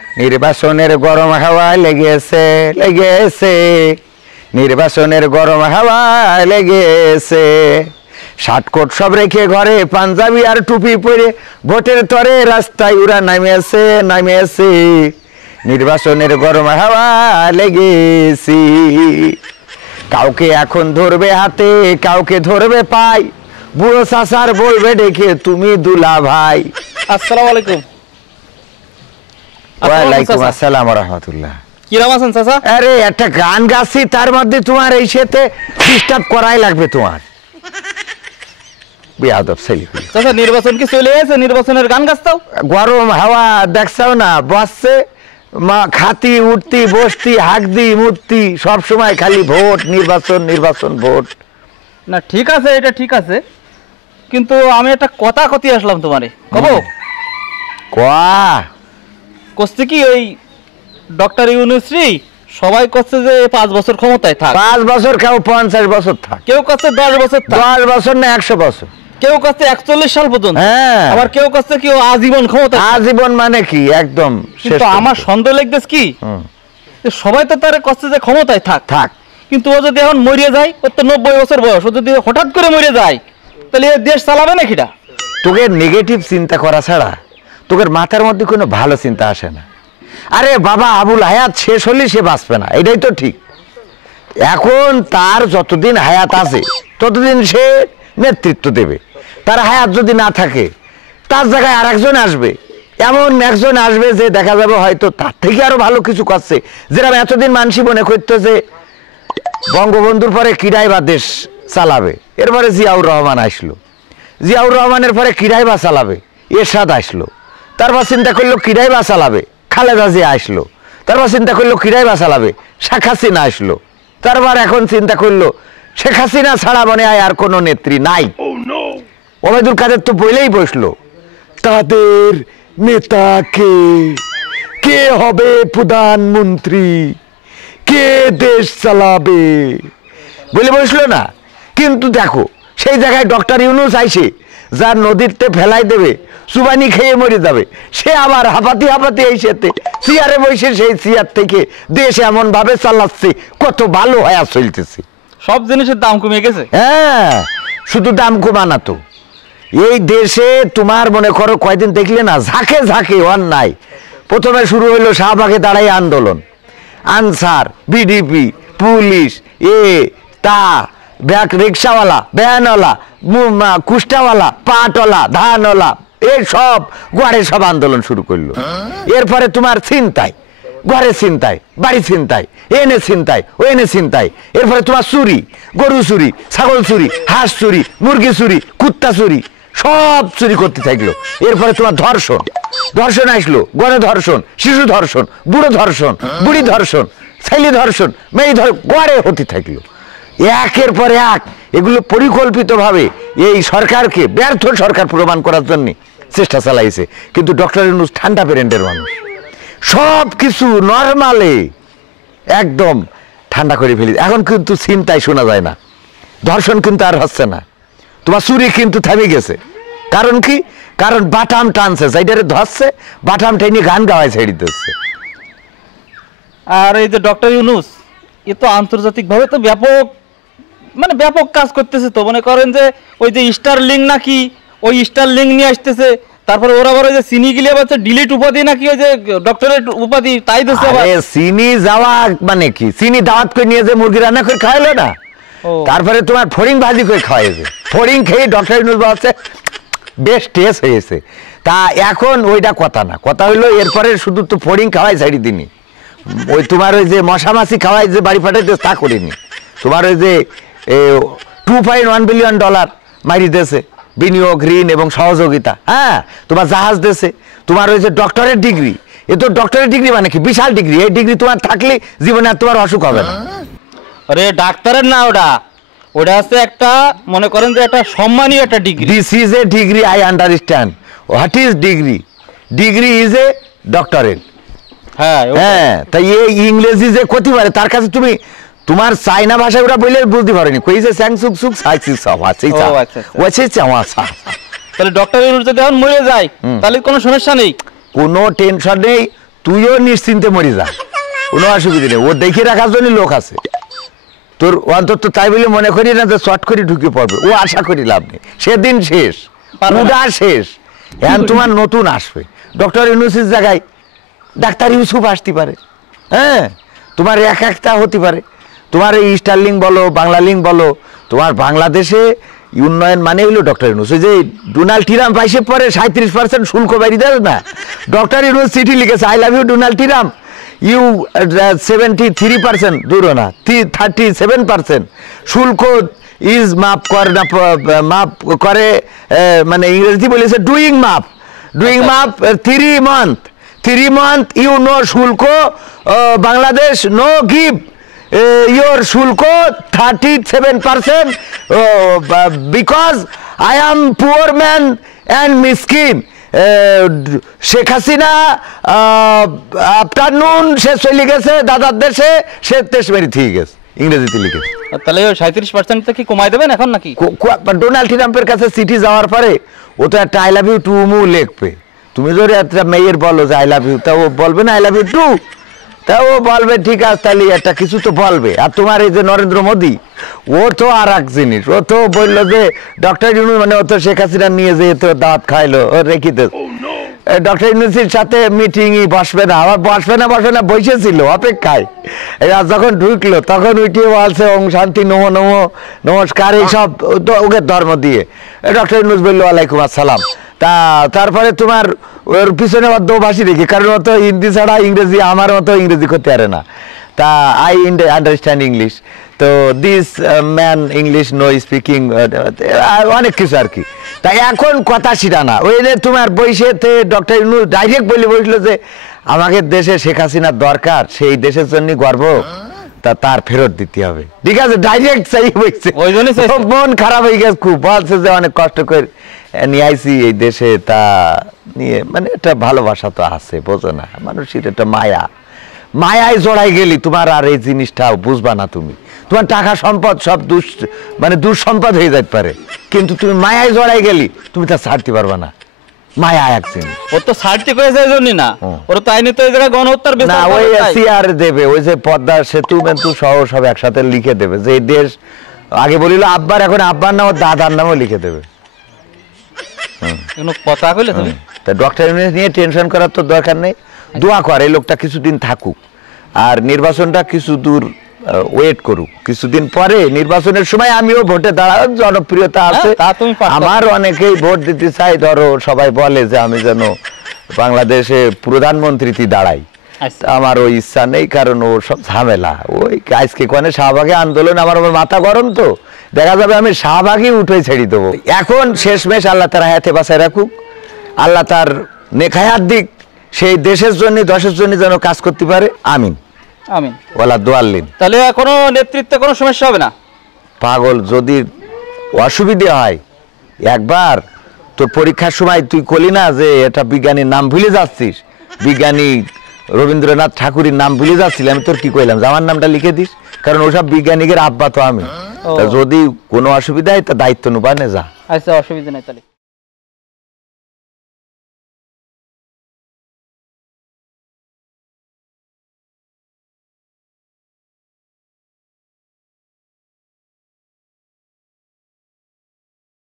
নির্বাচনের গরম হাওয়া লেগেছে লেগেছে, নির্বাচনের গরম হাওয়া লেগেছে। শার্টকোট সব রেখে ঘরে পাঞ্জাবি আর টুপি পরে ভোটের তরে রাস্তায় উড়া নামিয়েছে নামিয়েছে। নির্বাচনের গরম হাওয়া লেগেছি। কাউকে এখন ধরবে হাতে, কাউকে ধরবে পাই, বুড়ো চাচার বলবে ডেকে তুমি দুলা ভাই। আসসালামু আলাইকুম। ওয়ালাইকুম আসসালাম ওয়া রাহমাতুল্লাহ। কিরকম আছেন চাচা? আরে একটা গান গাচ্ছি, তার মধ্যে তোমার এই সাথে ডিস্টার্ব করাই লাগবে তোমার। বিয়াদব ছেলে। চাচা নির্বাচন কি চলে এসেছে? নির্বাচনের গান গাছতাও? গরম হাওয়া দেখছাও না, বসছে খাতি উঠতি বসতি হাঁকদি মুততি, সব সময় খালি ভোট নির্বাচন নির্বাচন ভোট। না ঠিক আছে, এটা ঠিক আছে, কিন্তু আমি একটা কথা কতি আসলাম তোমারে কব। কষ্ট কি ওই ডক্টর ইউনূসী সবাই করছে যে 5 বছর ক্ষমতায় থাক। 5 বছর কেউ 50 বছর থাক, কেউ করছে 10 বছর থাক, 10 বছর না 100 বছর, কেউ করছে 41 সাল পর্যন্ত, হ্যাঁ, আবার কেউ করছে কি আজীবন ক্ষমতা। আজীবন মানে কি একদম। কিন্তু আমার সন্দেহ লাগতেছে কি সবাই তো তারে করছে যে ক্ষমতায় থাক থাক, কিন্তু ও যদি এখন মরিয়ে যায়, ওর তো 90 বছর বয়স, ও যদি হঠাৎ করে মরে যায় তাহলে দেশ চালাবে নাকিটা? তোকে নেগেটিভ চিন্তা করা ছাড়া তোকে মাথার মধ্যে কোনো ভালো চিন্তা আসে না। আরে বাবা, আবুল হায়াত শেষ হলে সে বাঁচবে না, এটাই তো ঠিক। এখন তার যতদিন হায়াত আছে ততদিন সে নেতৃত্ব দেবে। তার হায়াত যদি না থাকে, তার জায়গায় আর একজন আসবে, এমন একজন আসবে যে দেখা যাবে হয়তো তার থেকে আরো ভালো কিছু করছে। যেরকম এতদিন মানুষ মনে করতো যে বঙ্গবন্ধুর পরে কিরাই বা দেশ চালাবে, এরপরে জিয়াউর রহমান আসলো, জিয়াউর রহমানের পরে কিরাই বা চালাবে এরশাদ আসলো, তারপর চিন্তা করলো কিরাই বা চালাবে খালেদা জিয়া আসলো, তারপর চিন্তা করলো কিরাই বা চালাবে শেখ হাসিনা আসলো, তারপর এখন চিন্তা করলো শেখ হাসিনা ছাড়া মনে হয় আর কোনো নেত্রী নাই। ওবায়দুল কাদের তো বইলেই বসলো, তাদের নেতা কে, কে হবে প্রধানমন্ত্রী, কে দেশ চালাবে বলে বসলো না। কিন্তু দেখো সেই জায়গায় ডক্টর ইউনূস আইসে যার নদীতে ফেলাই দেবে, চুবানি খেয়ে মরে যাবে, সে আবার হাঁপাতি হাঁপাতি এই সাথে চেয়ারে বসে সেই চেয়ার থেকে দেশ এমন ভাবে চালাচ্ছে, কত ভালো হয়ে চলতেছে। সব জিনিসের দাম কমে গেছে। হ্যাঁ, শুধু দাম কমানা তো এই দেশে তোমার মনে করো কয়দিন দেখলে না ঝাঁকে ঝাঁকে অন্যায়। প্রথমে শুরু হইলো শাহবাগে দাঁড়াই আন্দোলন, আনসার বিডিপি পুলিশ তা ব্যাগ রিক্সাওয়ালা ভ্যানওয়ালা কুষ্টাওয়ালা পাটওয়ালা ধানওয়ালা এই সব গড়ে সব আন্দোলন শুরু করলো। এরপরে তোমার ছিনতাই, ঘরে ছিনতাই, বাড়ি ছিনতাই, এনে ছিনতাই, ও এনে ছিনতাই, এরপরে তোমার চুরি, গরু চুরি, ছাগল চুরি, হাঁস চুরি, মুরগি চুরি, কুত্তা চুরি, সব চুরি করতে থাকলো। এরপরে তোমার ধর্ষণ, ধর্ষণ আসলো, গণধর্ষণ, শিশু ধর্ষণ, বুড়ো ধর্ষণ, বুড়ি ধর্ষণ, ছেলে ধর্ষণ, মেয়ে গড়ে হতে থাকলো একের পর এক। এগুলো পরিকল্পিতভাবে এই সরকারকে ব্যর্থ সরকার প্রমাণ করার জন্য চেষ্টা চালাইছে। কিন্তু ডক্টর ইউনূস ঠান্ডা পেরেন্টের মানুষ, সব কিছু নর্মালে একদম ঠান্ডা করে ফেলি। এখন কিন্তু চিন্তায় শোনা যায় না, ধর্ষণ কিন্তু আর হচ্ছে না, তোমার চুরি কিন্তু থেমে গেছে। কারণ কি? কারণ বাটাম টানছে, যাইটারে ধরছে বাটাম টেনে গান গাওয়ায় ছেড়ে দিচ্ছে। আর এই যে ডক্টর ইউনূস, এ তো আন্তর্জাতিক ভাবে তো ব্যাপক মানে ব্যাপক কাজ করতেছে। তো মনে করেন যে ওই যে স্টারলিং নাকি, ওই স্টারলিং নিয়ে আসতেছে, তারপরে ওরা আবার ওই যে চিনি গিলে বাচ্চা ডিলিট উপাধি নাকি ওই যে ডক্টরেট উপাধি তাই দিচ্ছে। আবার চিনি যাওয়া মানে কি, চিনি দাওয়াত করে নিয়ে যে মুরগি রান্না করে খাওয়াইলো না, তারপরে তোমার ফড়িং ভাজি করে খাওয়াইছে, ফড়িং খেয়ে ডক্টর ইউনূস বলছে বেশ টেস্ট হয়েছে। তা এখন ওইটা কথা না, কথা হইলো এরপরে শুধু তো ফড়িং খাওয়াই ছাড়ি দিনি, ওই তোমার ওই যে মশা মাছি খাওয়াই যে বাড়ি ফাটাইতে তা করিনি। তোমার ওই যে $2.1 বিলিয়ন মারি দিয়েছে বিনিয়োগ, ঋণ এবং সহযোগিতা। হ্যাঁ, তোমার জাহাজ দেশে, তোমার ওই যে ডক্টরের ডিগ্রি, এ তো ডক্টরের ডিগ্রি মানে কি বিশাল ডিগ্রি, এই ডিগ্রি তোমার থাকলে জীবনে আর তোমার অসুখ হবে না। আরে ডাক্তারের না, ওটা ওটা আছে একটা মনে করেন যে একটা সম্মানীয় একটা degree. This is a degree, I understand what is degree, degree is a doctorate. হ্যাঁ হ্যাঁ, তাই এই ইংরেজি যে ক্ষতি পারে তার কাছে তুমি তোমার চাইনা ভাষা ওরা বলে বুঝতে পারেনি, কই যে স্যাং সুক সুক সাইসি সব আছে ওয়াছে চাওয়া। তাহলে ডক্টর ইউনূস যদি এখন মরে যায় তাহলে কোনো সমস্যা নেই, কোনো টেনশন নেই। তুইও নিশ্চিন্তে মরি যা, কোনো অসুবিধা নেই। ও দেখে রাখার জন্য লোক আছে তোর, অন্তত তাই বলে মনে করি না যে চট করে ঢুকে পড়বে। ও আশা করি লাভ নেই, সেদিন শেষ, পুরা শেষ। এখন তোমার নতুন আসবে ডক্টর ইউনূসের জায়গায় ডাক্তার ইউসুফ আসতে পারে। হ্যাঁ, তোমার এক একটা হতে পারে। তোমার এই স্টারলিং বলো, বাংলা লিঙ্ক বলো, তোমার বাংলাদেশে উন্নয়ন মানে হইলো ডক্টর ইউনূস। ওই যে ডোনাল্ড ট্রাম্প আইসে পরে 37% শুল্ক বাড়ি দেয় না, ডক্টর ইউনূস চিঠি লিখেছে, I love you Donald Trump, you 73% দূর না 37% শুল্ক ইজ মাপ করে না, মাপ করে, মানে ইংরেজি বলেছে ডুইং মাপ, ডুইং মাপ 3 month ইউ নো শুল্ক, Bangladesh no give your shulko 37% because I am poor man and miskin. Sheikh Hasina afternoon সে চলে গেছে দাদার দেশে, সে দেশ মেরি ঠিক গেছে, ইংরেজিতে লিখেছে। তাহলে ওই 37% কি কমাই দেবেন এখন নাকি? ডোনাল্ড ট্রাম্পের কাছে চিঠি যাওয়ার পরে ও তো একটা আই লাভ ইউ টু মু লিখবে। তুমি যদি একটা মেয়ের বলো যে আই লাভ ইউ, তা ও বলবে না আই লাভ ইউ টু, তা ও বলবে ঠিক আছে, তাহলে একটা কিছু তো বলবে। আর তোমার এই যে নরেন্দ্র মোদী, ওর তো আর এক জিনিস, ও তো বললো যে ডক্টর ইউনূস, মানে ও তো শেখ হাসিনা নিয়ে যে তো দাঁত খাইলো, ও রেখে দে ডক্টর ইউনূসের সাথে মিটিংই বসবে না, আবার বসবে না বসেছিল অপেক্ষায়। এবার যখন ঢুকলো তখন উঠিয়ে বলছে ওম শান্তি নমো নমো নমস্কার, এইসব তো ওকে ধর্ম দিয়ে। ডক্টর ইউনূস বললো ওয়ালাইকুম আসসালাম। তারপরে তোমার ওর পিছনে ওর দোভাষী দেখি, কারণ ও তো হিন্দি ছাড়া ইংরেজি আমার মতো ইংরেজি করতে পারে না। তা আই আন্ডারস্ট্যান্ড ইংলিশ, তো this man English no speaking, অনেক কিছু আর কি। তাই এখন কথা সেটা না, ওই যে তোমার বইসেতে ডক্টর ইউনূস ডাইরেক্ট বলে বসলো যে আমাদের দেশে শেখ হাসিনার দরকার, সেই দেশের জন্য গর্ব, তা তার ফেরত দিতে হবে। ঠিক আছে, ডাইরেক্ট চাই বলছে, মন খারাপ হয়ে গেছে খুব, বলছে যে অনেক কষ্ট করে নিয়ে আইসি এই দেশে, তা নিয়ে মানে একটা ভালোবাসা তো আছে, বোঝো না, মানুষের একটা মায়ায় জড়াই গেলি তোমার আর এই জিনিসটা বুঝবা না তুমি। তোমার টাকা সম্পদ সব মানে দুঃসম্পদ হয়ে যেতে পারে, কিন্তু তুমি মায়ায় জড়াই গেলি তুমি তা ছাড়তে পারবা না। মায়া এক জিনিস, ওর তো ছাড়তে করেছে এই জন্য না, ওর তো আইনে তো এই জায়গায় গণহত্যার না, ওই সিআর দেবে, ওই যে পদ্মা সেতু মেতু সহ সব একসাথে লিখে দেবে যে দেশ, আগে বলিল আব্বার, এখন আব্বার নাম দাদার নামও লিখে দেবে। কথা কইলে তুমি তা ডক্টর ইউনূস নিয়ে টেনশন করার তো দরকার নেই, দোয়া কর এই লোকটা কিছুদিন থাকুক, আর নির্বাচনটা কিছু দূর ওয়েট করুক, কিছুদিন পরে নির্বাচনের সময় আমিও ভোটে দাঁড়াব, জনপ্রিয়তা আছে আমার, অনেকেই ভোট দিতে চাই। ধরো সবাই বলে যে আমি যেন বাংলাদেশে প্রধানমন্ত্রীতে দাঁড়াই, আমার ওই ইচ্ছা নেই, কারণ ও সব ঝামেলা। ওই আজকে কোনে শাহবাগে আন্দোলন, আমার মাথা গরম, তো দেখা যাবে আমি শাহবাগই উঠে ছেড়ে দেবো। এখন শেষমেশ আল্লাহ তার হায়াতে বাঁচায় রাখুক, আল্লাহ তার নেখায়াত দিক, সেই দেশের জন্য দশের জন্য যেন কাজ করতে পারে। আমিন আমিন ওয়ালা দোয়াল্লিন। তাহলে কোনো নেতৃত্বে কোনো সমস্যা হবে না? পাগল, যদি অসুবিধা হয়, একবার তোর পরীক্ষার সময় তুই কলি না যে এটা বিজ্ঞানীর নাম ভুলে যাচ্ছিস, বিজ্ঞানী রবীন্দ্রনাথ ঠাকুরের নাম ভুলে যাচ্ছিল, আমি তোর কি কইলাম যে আমার নামটা লিখে দিস, কারণ ওসব বিজ্ঞানীদের আব্বা তো আমি। যদি কোনো অসুবিধা হয় তা দায়িত্ব নেবা, যা। আচ্ছা, অসুবিধা নেই তাহলে।